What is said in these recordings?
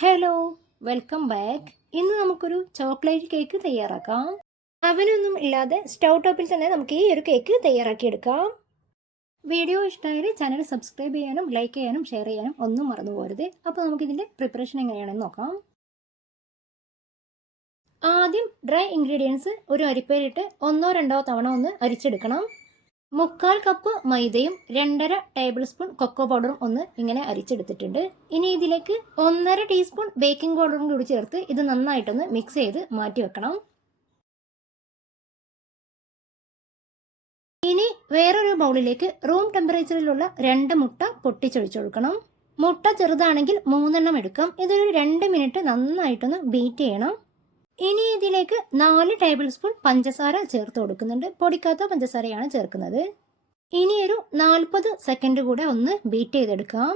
Hello, welcome back. ഇന്ന് നമുക്കൊരു chocolate cake തയ്യാറാക്കാം. അവനൊന്നും ഇല്ലാതെ സ്റ്റൗ ടോപ്പിൽ തന്നെ നമുക്ക് ഈ ഒരു കേക്ക് തയ്യാറാക്കിയെടുക്കാം. വീഡിയോ ഇഷ്ടമായാൽ ചാനൽ സബ്സ്ക്രൈബ് ചെയ്യാനും ലൈക്ക് ചെയ്യാനും ഷെയർ ചെയ്യാനും ഒന്നും മറന്നു പോകരുത്. അപ്പോൾ നമുക്കിതിൻ്റെ പ്രിപ്പറേഷൻ എങ്ങനെയാണെന്ന് നോക്കാം. ആദ്യം ഡ്രൈ ഇൻഗ്രീഡിയൻസ് ഒരു അരിപ്പയിലിട്ട് 1-2 തവണ ഒന്ന് അരിച്ചെടുക്കണം. 3/4 കപ്പ് മൈദയും 2.5 ടേബിൾ സ്പൂൺ കൊക്കോ പൗഡറും ഒന്ന് ഇങ്ങനെ അരിച്ചെടുത്തിട്ടുണ്ട്. ഇനി ഇതിലേക്ക് 1.5 ടീസ്പൂൺ ബേക്കിംഗ് പൗഡറും കൂടി ചേർത്ത് ഇത് നന്നായിട്ടൊന്ന് മിക്സ് ചെയ്ത് മാറ്റി വെക്കണം. ഇനി വേറൊരു ബൗളിലേക്ക് റൂം ടെമ്പറേച്ചറിലുള്ള 2 മുട്ട പൊട്ടിച്ചൊഴിച്ചു കൊടുക്കണം. മുട്ട ചെറുതാണെങ്കിൽ 3 എടുക്കാം. ഇതൊരു 2 മിനിറ്റ് നന്നായിട്ടൊന്ന് ബീറ്റ് ചെയ്യണം. ഇനി ഇതിലേക്ക് 4 ടേബിൾ സ്പൂൺ പഞ്ചസാര ചേർത്ത് കൊടുക്കുന്നുണ്ട്. പൊടിക്കാത്ത പഞ്ചസാരയാണ് ചേർക്കുന്നത്. ഇനി ഒരു 40 സെക്കൻഡ് കൂടെ ഒന്ന് ബീറ്റ് ചെയ്തെടുക്കാം.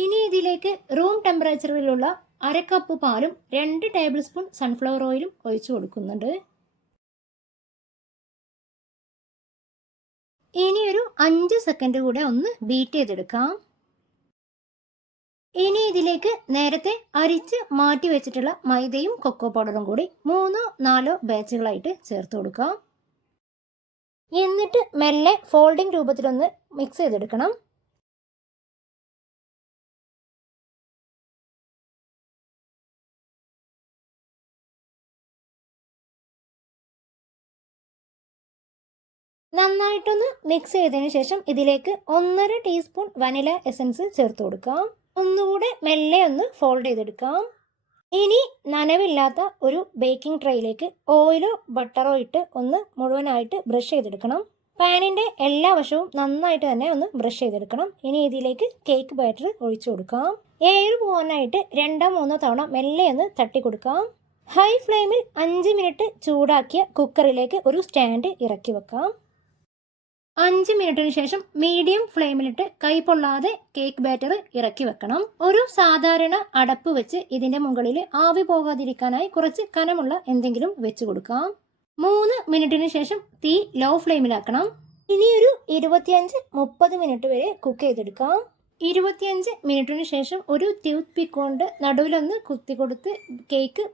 ഇനി ഇതിലേക്ക് റൂം ടെമ്പറേച്ചറിലുള്ള 1/2 കപ്പ് പാലും 2 ടേബിൾ സ്പൂൺ സൺഫ്ലവർ ഓയിലും ഒഴിച്ചു കൊടുക്കുന്നുണ്ട്. ഇനി ഒരു 5 സെക്കൻഡ് കൂടെ ഒന്ന് ബീറ്റ് ചെയ്തെടുക്കാം. ഇനി ഇതിലേക്ക് നേരത്തെ അരിച്ച് മാറ്റി വെച്ചിട്ടുള്ള മൈദയും കൊക്കോ പൗഡറും കൂടി 3-4 ബാച്ചുകളായിട്ട് ചേർത്ത് കൊടുക്കാം. എന്നിട്ട് മെല്ലെ ഫോൾഡിംഗ് രൂപത്തിലൊന്ന് മിക്സ് ചെയ്തെടുക്കണം. നന്നായിട്ടൊന്ന് മിക്സ് ചെയ്തതിന് ശേഷം ഇതിലേക്ക് 1.5 ടീസ്പൂൺ വനില എസൻസ് ചേർത്ത് കൊടുക്കാം. ഒന്നുകൂടെ മെല്ലെ ഒന്ന് ഫോൾഡ് ചെയ്തെടുക്കാം. ഇനി നനവില്ലാത്ത ഒരു ബേക്കിംഗ് ട്രേയിലേക്ക് ഓയിലോ ബട്ടറോ ഇട്ട് ഒന്ന് മുഴുവനായിട്ട് ബ്രഷ് ചെയ്തെടുക്കണം. പാനിൻ്റെ എല്ലാ വശവും നന്നായിട്ട് തന്നെ ഒന്ന് ബ്രഷ് ചെയ്തെടുക്കണം. ഇനി ഇതിലേക്ക് കേക്ക് ബാറ്റർ ഒഴിച്ചു കൊടുക്കാം. എയർ പോകാനായിട്ട് 2-3 തവണ മെല്ലെ ഒന്ന് തട്ടി കൊടുക്കാം. ഹൈ ഫ്ലെയിമിൽ 5 മിനിറ്റ് ചൂടാക്കിയ കുക്കറിലേക്ക് ഒരു സ്റ്റാൻഡ് ഇറക്കി വെക്കാം. 5 മിനിറ്റിന് ശേഷം മീഡിയം ഫ്ലെയിമിലിട്ട് കൈ പൊള്ളാതെ കേക്ക് ബാറ്റർ ഇറക്കി വെക്കണം. ഒരു സാധാരണ അടപ്പ് വെച്ച് ഇതിന്റെ മുകളിൽ ആവി പോകാതിരിക്കാനായി കുറച്ച് കനമുള്ള എന്തെങ്കിലും വെച്ച് കൊടുക്കാം. 3 മിനിറ്റിന് ശേഷം തീ ലോ ഫ്ലെയിമിലാക്കണം. ഇനി ഒരു 25-30 മിനിറ്റ് വരെ കുക്ക് ചെയ്തെടുക്കാം. 25 മിനിറ്റിന് ശേഷം ഒരു ടൂത്ത് പിക്ക് കൊണ്ട് നടുവിലൊന്ന് കുത്തി കൊടുത്ത് കേക്ക്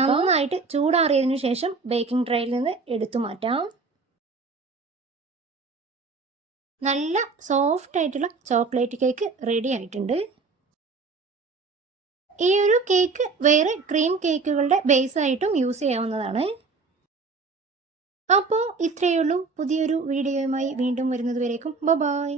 നന്നായിട്ട് ചൂടാറിയതിനു ശേഷം ബേക്കിംഗ് ട്രേയിൽ നിന്ന് എടുത്തു മാറ്റാം. നല്ല സോഫ്റ്റ് ആയിട്ടുള്ള ചോക്ലേറ്റ് കേക്ക് റെഡി ആയിട്ടുണ്ട്. ഈ ഒരു കേക്ക് വേറെ ക്രീം കേക്കുകളുടെ ബേസ് ആയിട്ടും യൂസ് ചെയ്യാവുന്നതാണ്. അപ്പോൾ ഇത്രയേ ഉള്ളൂ. പുതിയൊരു വീഡിയോയുമായി വീണ്ടും വരുന്നത് വരേക്കും ബൈ.